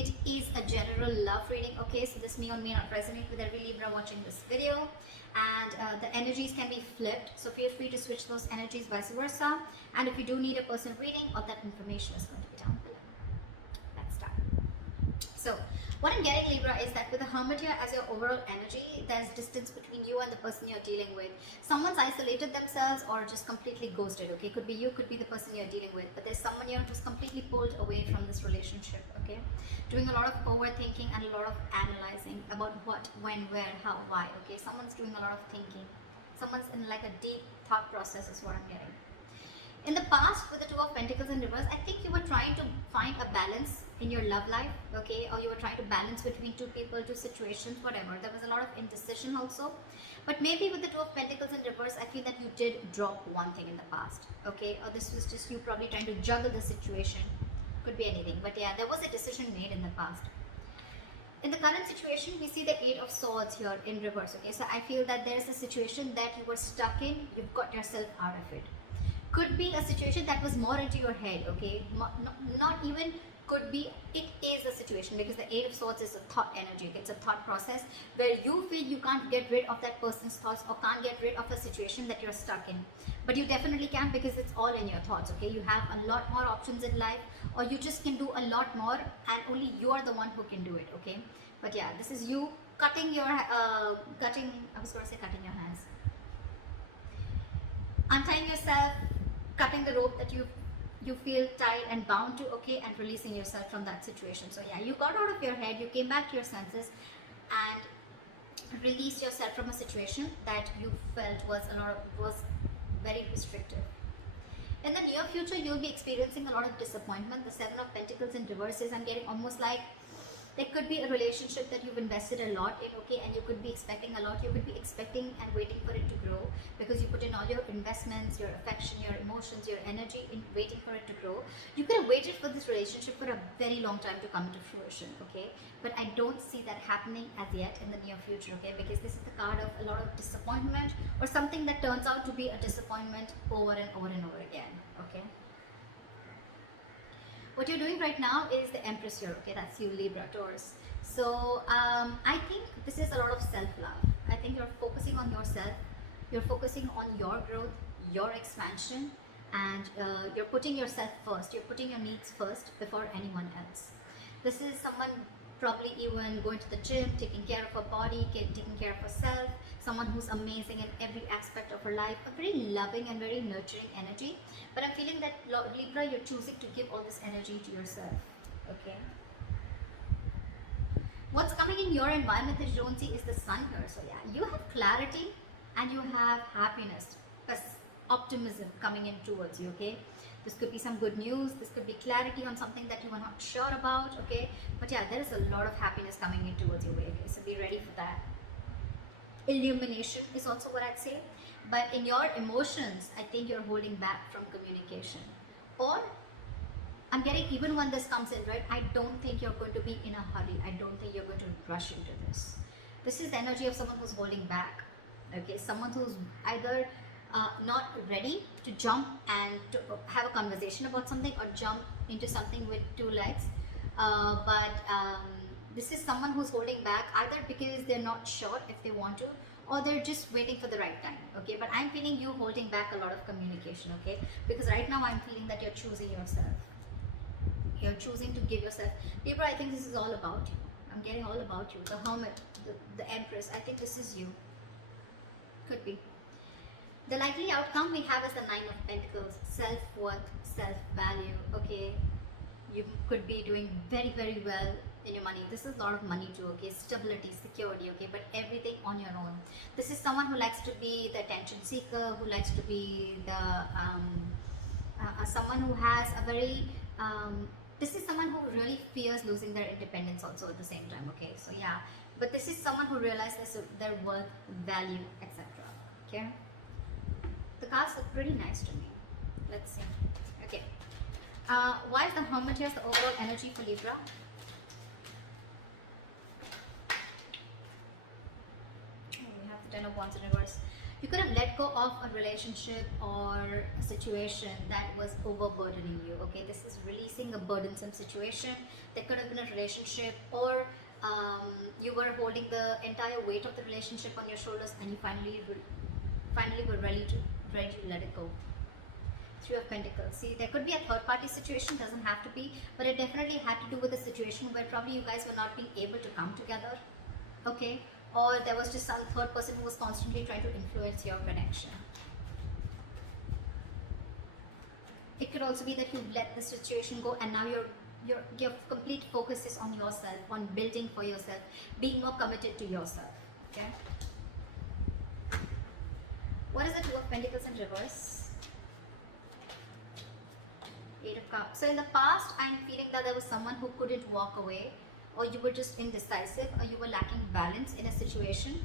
It is a general love reading, okay? So this may or may not resonate with every Libra watching this video. And the energies can be flipped. So feel free to switch those energies, vice versa. And if you do need a personal reading, all that information is going to be down below. Let's start. So what I'm getting, Libra, is that with the Hermit here as your overall energy, there's distance between you and the person you're dealing with. Someone's isolated themselves or just completely ghosted, okay? Could be you, could be the person you're dealing with. But there's someone here who's completely pulled away from this relationship, okay? Doing a lot of overthinking and a lot of analyzing about what, when, where, how, why, okay? Someone's doing a lot of thinking. Someone's in like a deep thought process is what I'm getting. In the past, with the Two of Pentacles in reverse, I think you were trying to find a balance in your love life, okay? Or you were trying to balance between two people, two situations, whatever. There was a lot of indecision also. But maybe with the Two of Pentacles in reverse, I feel that you did drop one thing in the past, okay? Or this was just you probably trying to juggle the situation. Could be anything. But yeah, there was a decision made in the past. In the current situation, we see the Eight of Swords here in reverse, okay? So I feel that there's a situation that you were stuck in. You've got yourself out of it. Could be a situation that was more into your head, okay? Not even could be, it is a situation, because the Eight of Swords is a thought energy. It's a thought process where you feel you can't get rid of that person's thoughts or can't get rid of a situation that you're stuck in. But you definitely can, because it's all in your thoughts, okay? You have a lot more options in life, or you just can do a lot more, and only you are the one who can do it, okay? But yeah, this is you cutting your, I was going to say cutting your hands. Untying yourself, cutting the rope that you feel tied and bound to, okay, and releasing yourself from that situation. So yeah, you got out of your head, you came back to your senses and released yourself from a situation that you felt was very restrictive. In the near future, you'll be experiencing a lot of disappointment. The Seven of Pentacles in reverse is, I'm getting almost like there could be a relationship that you've invested a lot in, okay, and you could be expecting a lot. You could be expecting and waiting for it to grow, because you put in all your investments, your affection, your emotions, your energy in waiting for it to grow. You could have waited for this relationship for a very long time to come to fruition, okay? But I don't see that happening as yet in the near future, okay? Because this is the card of a lot of disappointment, or something that turns out to be a disappointment over and over and over again, okay? What you're doing right now is the Empress here, okay? That's you, Libra, Taurus. So I think this is a lot of self-love. I think you're focusing on yourself. You're focusing on your growth, your expansion, and you're putting yourself first. You're putting your needs first before anyone else. This is someone probably even going to the gym, taking care of her body, taking care of herself, someone who's amazing in every aspect of her life, a very loving and very nurturing energy. But I'm feeling that, Libra, you're choosing to give all this energy to yourself, okay? What's coming in your environment that you don't see is the Sun here. So yeah, you have clarity and you have happiness, optimism coming in towards you, okay? This could be some good news. This could be clarity on something that you are not sure about, okay? But yeah, there is a lot of happiness coming in towards your way, okay? So be ready for that. Illumination is also what I'd say. But in your emotions, I think you're holding back from communication. Or, I'm getting, even when this comes in, right, I don't think you're going to be in a hurry. I don't think you're going to rush into this. This is the energy of someone who's holding back, okay? Someone who's either not ready to jump and to have a conversation about something, or jump into something with two legs. This is someone who's holding back, either because they're not sure if they want to, or they're just waiting for the right time, okay? But I'm feeling you holding back a lot of communication, okay? Because right now I'm feeling that you're choosing yourself. You're choosing to give yourself. Libra, I think this is all about you. I'm getting all about you. The Hermit, the Empress, I think this is you. Could be. The likely outcome we have is the Nine of Pentacles, self-worth, self-value, okay? You could be doing very, very well in your money. This is a lot of money too, okay? Stability, security, okay? But everything on your own. This is someone who likes to be the attention seeker, who likes to be the, someone who has a very, this is someone who really fears losing their independence also at the same time, okay? So yeah, but this is someone who realizes their worth, value, etc. Okay? The cards look pretty nice to me. Let's see. Okay. Why is the Hermit here the overall energy for Libra? Oh, we have the Ten of Wands in reverse. You could have let go of a relationship or a situation that was overburdening you. Okay, this is releasing a burdensome situation. That could have been a relationship, or you were holding the entire weight of the relationship on your shoulders, and you finally were ready to let it go. Three of Pentacles. See, there could be a third party situation, doesn't have to be, but it definitely had to do with a situation where probably you guys were not being able to come together. Okay, or there was just some third person who was constantly trying to influence your connection. It could also be that you let the situation go, and now your complete focus is on yourself, on building for yourself, being more committed to yourself. Okay. What is the Two of Pentacles in reverse? Eight of Cups. So in the past, I'm feeling that there was someone who couldn't walk away, or you were just indecisive, or you were lacking balance in a situation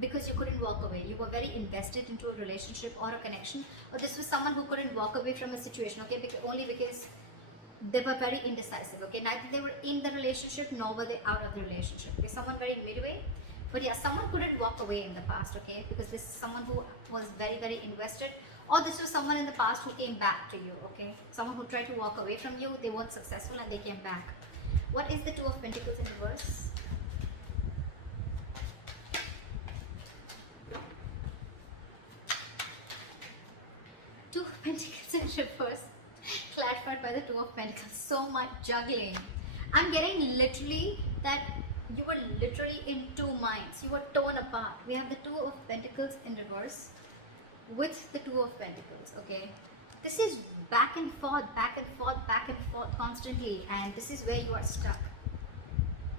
because you couldn't walk away. You were very invested into a relationship or a connection, or this was someone who couldn't walk away from a situation, okay, only because they were very indecisive, okay. Neither they were in the relationship nor were they out of the relationship. Okay, someone very midway. But yeah, someone couldn't walk away in the past, okay, because this is someone who was very invested, or this was someone in the past who came back to you, okay. Someone who tried to walk away from you, they weren't successful and they came back. What is the Two of Pentacles in reverse? Two of Pentacles in reverse. Clarified by the Two of Pentacles. So much juggling. I'm getting literally that you were literally in two minds. You were torn apart. We have the Two of Pentacles in reverse with the Two of Pentacles, okay. This is back and forth constantly, and this is where you are stuck.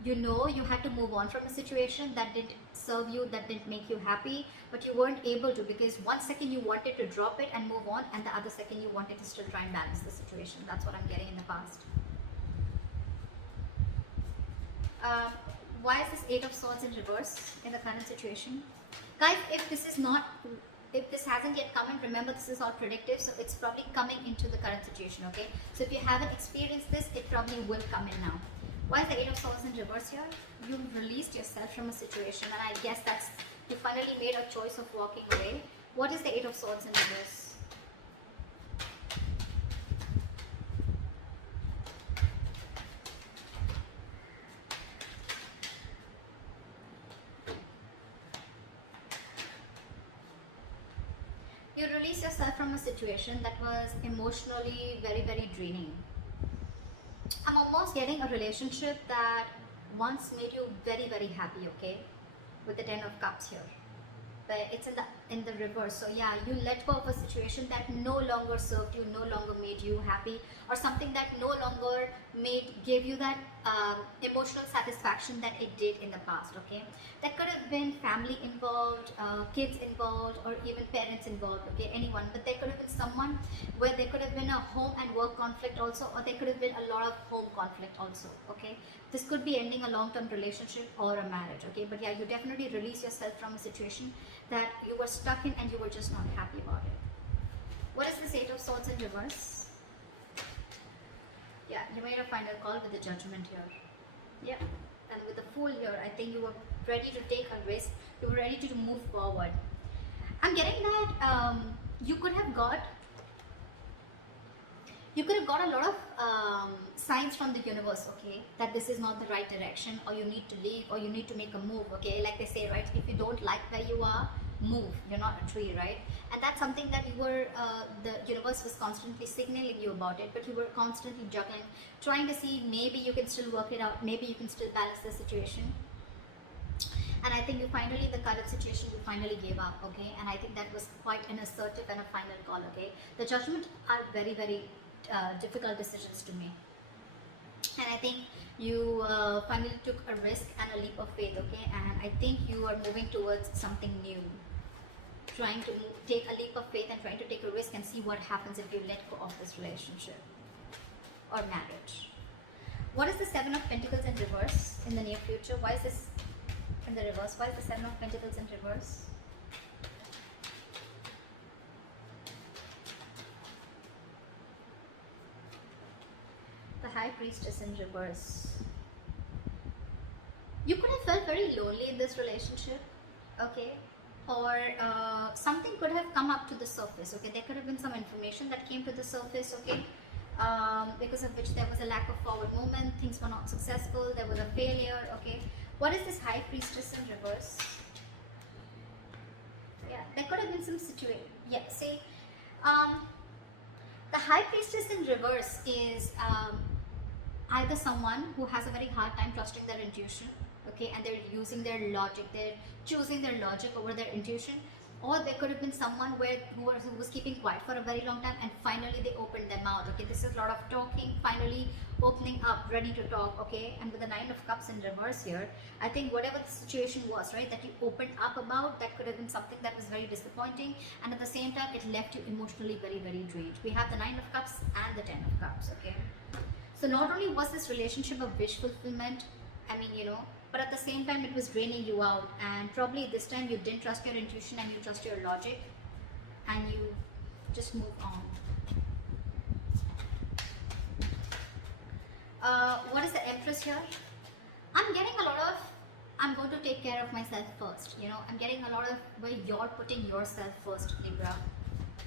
You know you had to move on from a situation that didn't serve you, that didn't make you happy, but you weren't able to, because one second you wanted to drop it and move on, and the other second you wanted to still try and balance the situation. That's what I'm getting in the past. Why is this Eight of Swords in reverse in the current situation? Guys, if this hasn't yet come in, remember this is all predictive, so it's probably coming into the current situation, okay? So if you haven't experienced this, it probably will come in now. Why is the Eight of Swords in reverse here? You released yourself from a situation, and I guess that's, you finally made a choice of walking away. What is the Eight of Swords in reverse? You release yourself from a situation that was emotionally very draining. I'm almost getting a relationship that once made you very happy, okay, with the Ten of Cups here, but it's in the reverse. So yeah, you let go of a situation that no longer served you, no longer made you happy, or something that no longer gave you that emotional satisfaction that it did in the past, okay. That could have been family involved, kids involved, or even parents involved, okay, anyone. But there could have been someone where there could have been a home and work conflict also, or there could have been a lot of home conflict also, okay. This could be ending a long-term relationship or a marriage, okay. But yeah, you definitely release yourself from a situation that you were stuck in and you were just not happy about it. What is this Eight of Swords in reverse? Yeah, you made a final call with the Judgment here. Yeah, and with the Fool here, I think you were ready to take a risk. You were ready to move forward. I'm getting that you could have got a lot of signs from the universe, okay, that this is not the right direction, or you need to leave, or you need to make a move, okay. Like they say, right, if you don't like where you are, move. You're not a tree, right? And that's something that you were, the universe was constantly signaling you about it, but you were constantly juggling, trying to see maybe you can still work it out, maybe you can still balance the situation. And I think you finally, in the current situation, you finally gave up, okay. And I think that was quite an assertive and a final call, okay. The Judgment are very difficult decisions to make, and I think you finally took a risk and a leap of faith, okay. And I think you are moving towards something new, trying to take a leap of faith and trying to take a risk and see what happens if you let go of this relationship or marriage. What is the Seven of Pentacles in reverse in the near future? Why is this in the reverse? Why is the Seven of Pentacles in reverse? The High Priestess in reverse. You could have felt very lonely in this relationship, okay. or something could have come up to the surface. Okay, there could have been some information that came to the surface. Okay, because of which there was a lack of forward movement, things were not successful, there was a failure. Okay, what is this High Priestess in reverse? Yeah, there could have been some situation. Yeah, see, the High Priestess in reverse is either someone who has a very hard time trusting their intuition, okay, and they're using their logic, they're choosing their logic over their intuition, or there could have been someone who was keeping quiet for a very long time and finally they opened their mouth. Okay, this is a lot of talking, finally opening up, ready to talk. Okay, and with the Nine of Cups in reverse here, I think whatever the situation was, right, that you opened up about, that could have been something that was very disappointing, and at the same time it left you emotionally very, very drained. We have the Nine of Cups and the Ten of Cups. Okay, so not only was this relationship a wish fulfillment, I mean, but at the same time it was draining you out, and probably this time you didn't trust your intuition and you trust your logic and you just moved on. What is the Empress here? I'm getting a lot of, I'm going to take care of myself first. I'm getting a lot of where you're putting yourself first, Libra.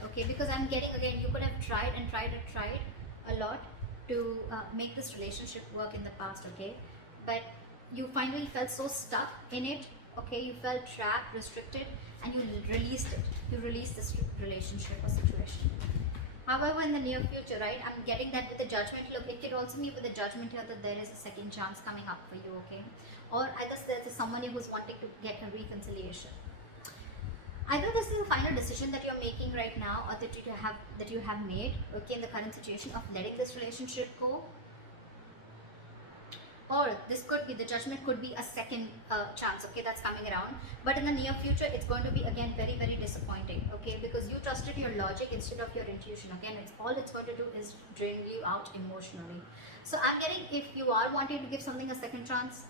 Okay, because I'm getting, again, you could have tried and tried and tried a lot to make this relationship work in the past. Okay, but you finally felt so stuck in it. Okay, you felt trapped, restricted, and you released it. You released this relationship or situation. However, in the near future, right, I'm getting that with the Judgment. Look, it could also mean with the Judgment here that there is a second chance coming up for you. Okay, or either there's someone who's wanting to get a reconciliation. Either this is a final decision that you're making right now, or that you have made, okay, in the current situation of letting this relationship go, or this could be, the Judgment could be a second chance, okay, that's coming around. But in the near future, it's going to be again very, very disappointing, okay, because you trusted your logic instead of your intuition. Again, it's going to do is drain you out emotionally. So I'm getting, if you are wanting to give something a second chance,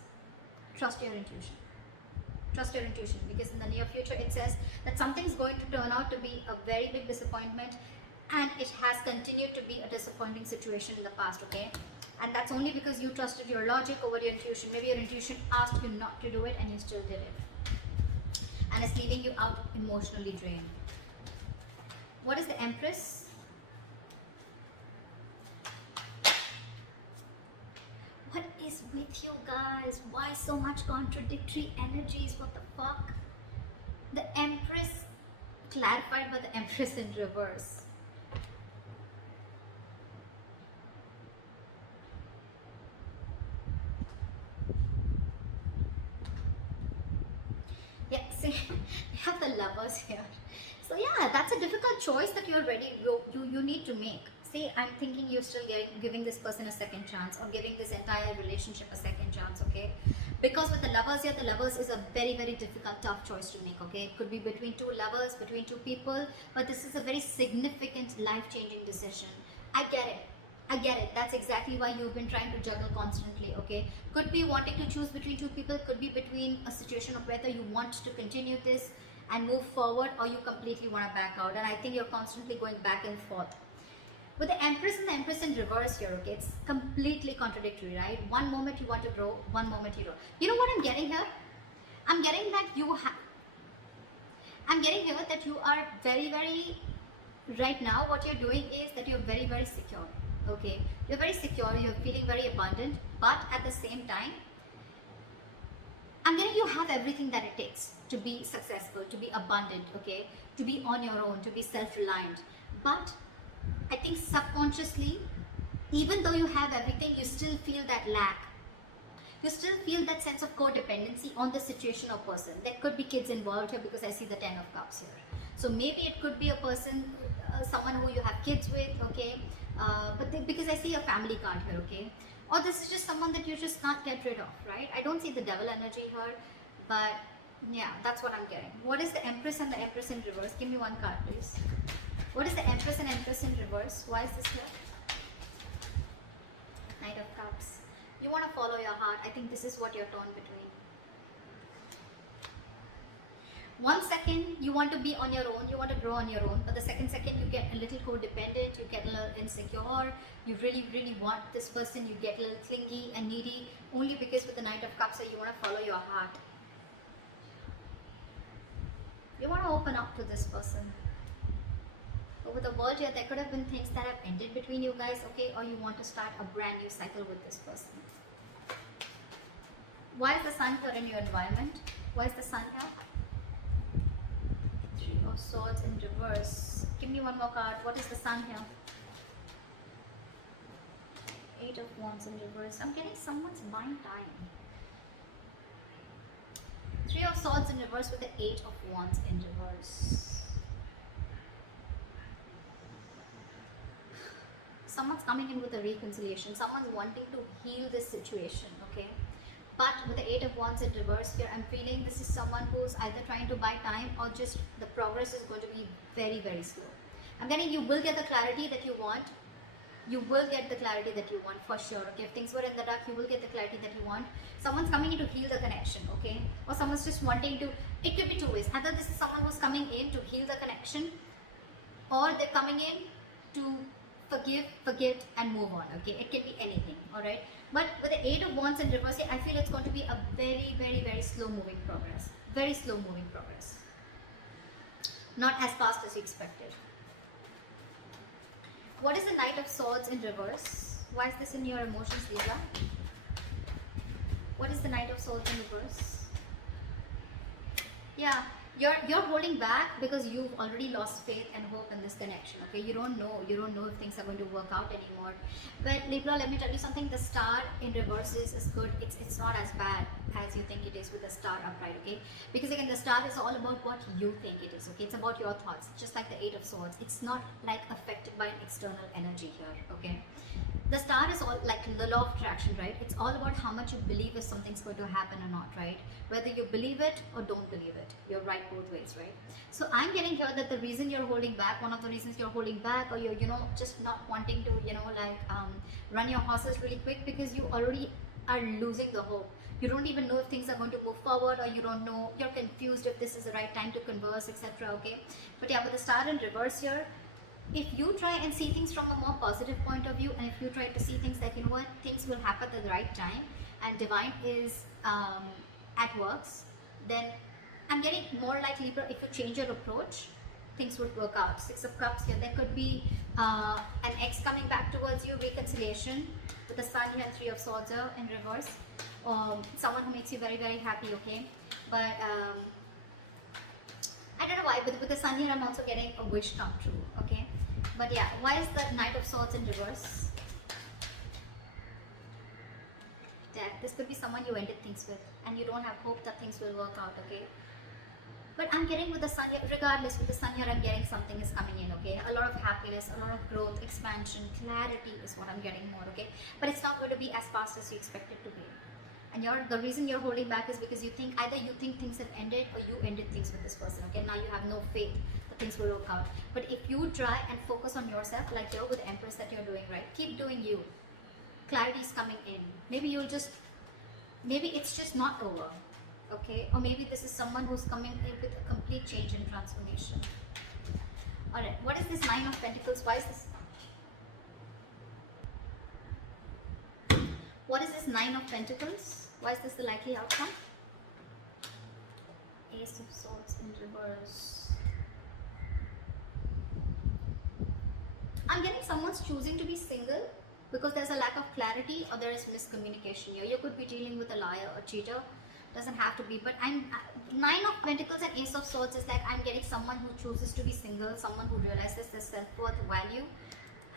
trust your intuition. Trust your intuition, because in the near future it says that something's going to turn out to be a very big disappointment, and it has continued to be a disappointing situation in the past. Okay, and that's only because you trusted your logic over your intuition. Maybe your intuition asked you not to do it and you still did it, and it's leaving you out emotionally drained. What is the Empress? What is with you guys? Why so much contradictory energies? What the fuck? The Empress clarified by the Empress in reverse. Yeah, see, you have the Lovers here. So yeah, that's a difficult choice that you're ready, you need to make. See, I'm thinking you're still giving this person a second chance, or giving this entire relationship a second chance. Okay, because with the Lovers here, the Lovers is a very, very difficult, tough choice to make. Okay, it could be between two lovers, between two people, but this is a very significant, life-changing decision. I get it. That's exactly why you've been trying to juggle constantly. Okay, could be wanting to choose between two people, could be between a situation of whether you want to continue this and move forward, or you completely want to back out. And I think you're constantly going back and forth. With the Empress and the Empress in reverse here, okay, it's completely contradictory, right? One moment you want to grow, one moment you don't. You know what I'm getting here? I'm getting that I'm getting here that you are very, very, right now what you're doing is that you're very, very secure. Okay, you're very secure, you're feeling very abundant, but at the same time, I'm getting you have everything that it takes to be successful, to be abundant, okay, to be on your own, to be self-reliant. But I think subconsciously, even though you have everything, you still feel that lack. You still feel that sense of codependency on the situation or person. There could be kids involved here, because I see the Ten of Cups here. So maybe it could be a person, someone who you have kids with, okay, because I see a family card here, okay, or this is just someone that you just can't get rid of, right? I don't see the Devil energy here, but yeah, that's what I'm getting. What is the Empress and the Empress in reverse? Give me one card, please. What is the Empress and Empress in reverse? Why is this here? Knight of Cups. You want to follow your heart. I think this is what you're torn between. 1 second you want to be on your own, you want to grow on your own, but the second you get a little codependent, you get a little insecure, you really want this person, you get a little clingy and needy, only because with the Knight of Cups you want to follow your heart. You want to open up to this person. But with the world here, there could have been things that have ended between you guys, okay? Or you want to start a brand new cycle with this person. Why is the sun here in your environment? Why is the sun here? Three of Swords in reverse. Give me one more card. What is the sun here? Eight of Wands in reverse. I'm getting someone's buying time. Three of Swords in reverse with the Eight of Wands in reverse. Someone's coming in with a reconciliation. Someone's wanting to heal this situation, okay? But with the Eight of Wands in reverse here, I'm feeling this is someone who's either trying to buy time or just the progress is going to be very, very slow. I'm getting you will get the clarity that you want. You will get the clarity that you want for sure. Okay, if things were in the dark, you will get the clarity that you want. Someone's coming in to heal the connection, okay? Or someone's just wanting to, it could be two ways. Either this is someone who's coming in to heal the connection, or they're coming in to forgive, forget, and move on, okay? It can be anything, alright? But with the Eight of Wands in reverse, I feel it's going to be a very, very, very slow moving progress. Very slow moving progress. Not as fast as you expected. What is the Knight of Swords in reverse? Why is this in your emotions, Libra? What is the Knight of Swords in reverse? Yeah, you're holding back because you've already lost faith and hope in this connection, okay? You don't know if things are going to work out anymore. But Libra, let me tell you something. The star in reverse is good. It's not as bad as you think it is with the star upright, okay? Because again, the star is all about what you think it is, okay? It's about your thoughts, just like the Eight of Swords. It's not like affected by an external energy here, okay? The star is all like the law of attraction, right? It's all about how much you believe if something's going to happen or not, right? Whether you believe it or don't believe it, you're right both ways, right? So I'm getting here that the reason you're holding back, one of the reasons you're holding back, or you're, just not wanting to, run your horses really quick, because you already are losing the hope. You don't even know if things are going to move forward, or you don't know, you're confused if this is the right time to converse, etc. Okay, but yeah, with the star in reverse here, if you try and see things from a more positive point of view, and if you try to see things like, things will happen at the right time and divine is at works, then I'm getting more like Libra, if you change your approach, things would work out. Six of Cups here, there could be an ex coming back towards you, reconciliation with the Sun here, Three of Swords here in reverse. Someone who makes you very, very happy, okay? But I don't know why, but with the Sun here, I'm also getting a wish come true, okay? But yeah, why is the Knight of Swords in reverse? Death. This could be someone you ended things with, and you don't have hope that things will work out, okay? But I'm getting with the Sun here, regardless, with the Sun here, I'm getting something is coming in, okay? A lot of happiness, a lot of growth, expansion, clarity is what I'm getting more, okay? But it's not going to be as fast as you expect it to be. And the reason you're holding back is because either you think things have ended, or you ended things with this person, okay? Now you have no faith that things will work out. But if you try and focus on yourself, like you're with Empress that you're doing, right? Keep doing you. Clarity is coming in. Maybe it's just not over, okay? Or maybe this is someone who's coming in with a complete change and transformation. Alright, what is this Nine of Pentacles? Why is this? What is this Nine of Pentacles? Why is this the likely outcome? Ace of Swords in reverse. I'm getting someone's choosing to be single because there's a lack of clarity, or there is miscommunication here. You could be dealing with a liar or cheater. Doesn't have to be, but Nine of Pentacles and Ace of Swords is like I'm getting someone who chooses to be single, someone who realizes their self-worth value,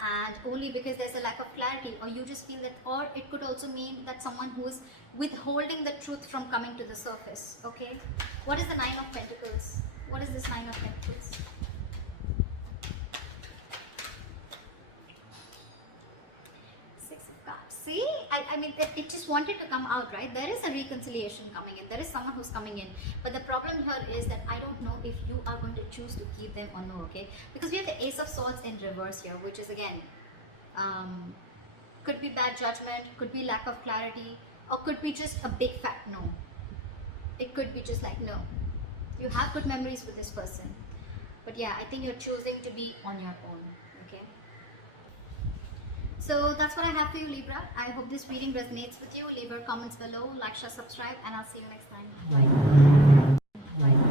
and only because there's a lack of clarity, or you just feel that, or it could also mean that someone who is withholding the truth from coming to the surface, okay? What is the Nine of Pentacles? What is this Nine of Pentacles? Six of Cups. See, I mean, it just wanted to come out, right? There is a reconciliation coming in. There is someone who's coming in. But the problem here is that I don't know if you are going to choose to keep them or no, okay? Because we have the Ace of Swords in reverse here, which is again, could be bad judgment, could be lack of clarity, or could be just a big fat no. It could be just like, no. You have good memories with this person. But yeah, I think you're choosing to be on your own, okay? So that's what I have for you, Libra. I hope this reading resonates with you. Leave your comments below, like, share, subscribe, and I'll see you next time. Bye. Bye.